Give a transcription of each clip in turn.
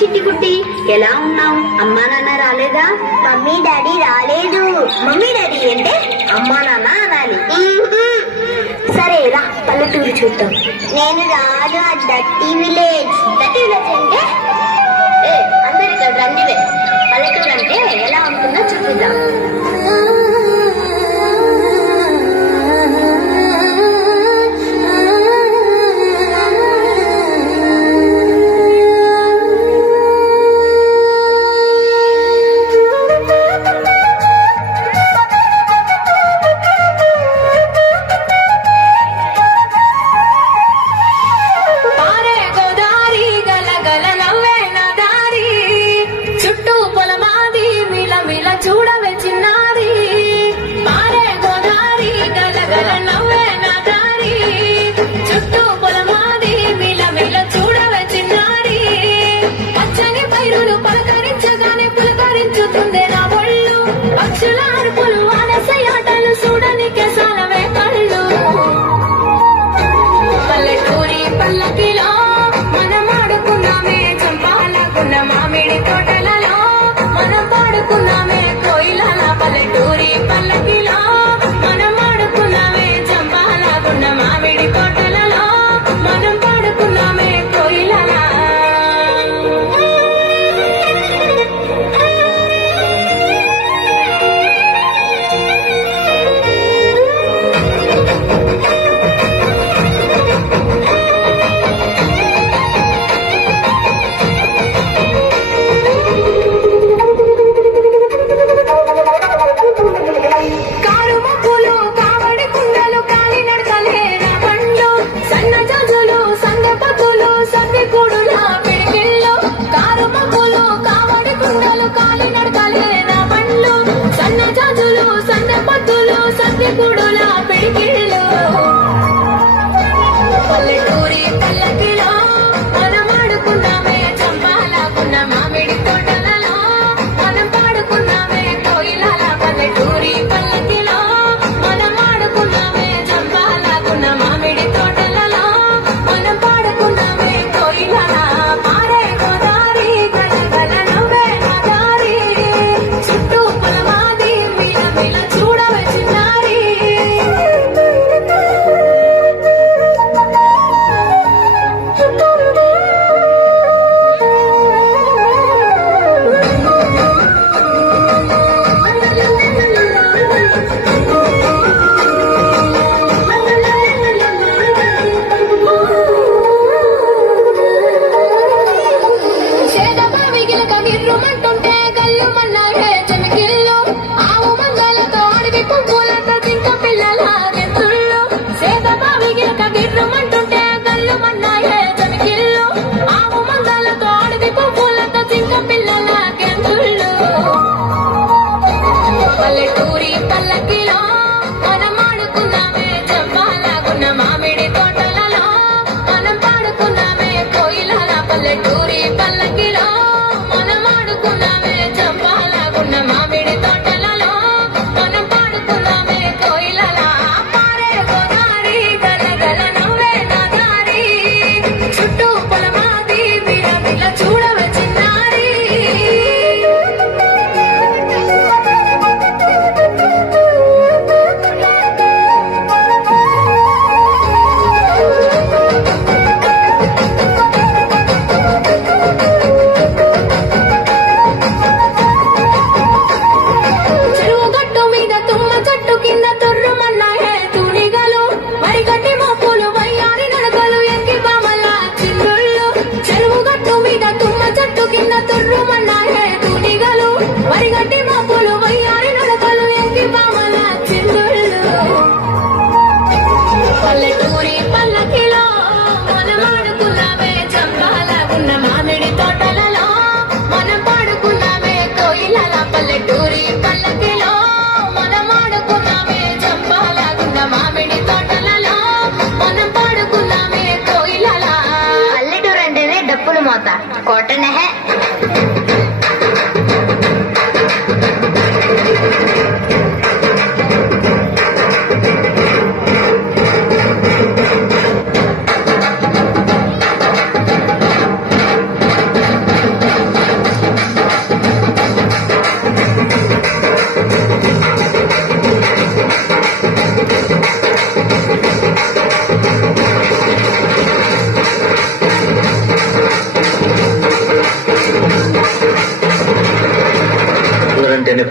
చిట్టి కుట్టి, ఎలా ఉన్నావు? అమ్మా నాన్న రాలేదా? మమ్మీ డాడీ రాలేదు. మమ్మీ డాడీ అంటే అమ్మా నాన్న అనాలి. సరే రా పల్లెటూరు చూద్దాం. నేను రాదు, ఆ డర్టీ విలేజ్. డర్టీ విలేజ్ అంటే అందరి ఇక్కడ రండివే. పల్లెటూరు అంటే ఎలా ఉంటుందో చూపిద్దాం. చూడవే చిన్న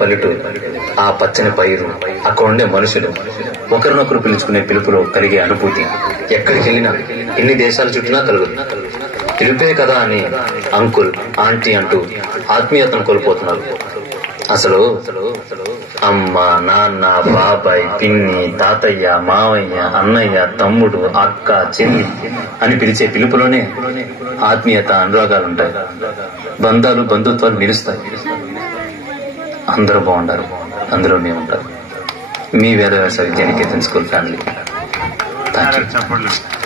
పల్లెటూరు, ఆ పచ్చని పైరు, అక్కడ ఉండే మనుషులు, ఒకరినొకరు పిలుచుకునే పిలుపులో కలిగే అనుభూతి ఎక్కడికి వెళ్ళినా, ఎన్ని దేశాలు చుట్టినా కలుగుతుంది. పిలిపే కదా అని అంకుల్, ఆంటీ అంటూ ఆత్మీయతను కోల్పోతున్నారు. అసలు అమ్మ, నాన్న, బాబాయ్, పిన్ని, తాతయ్య, మావయ్య, అన్నయ్య, తమ్ముడు, అక్క, చెల్లి అని పిలిచే పిలుపులోనే ఆత్మీయత, అనురాగాలుంటాయి. బంధాలు, బంధుత్వాలు నిలుస్తాయి. అందరూ బాగుంటారు, అందులోనే ఉంటారు. మీ Veda Vyavasaya Vidyaniketan school family. Thank you.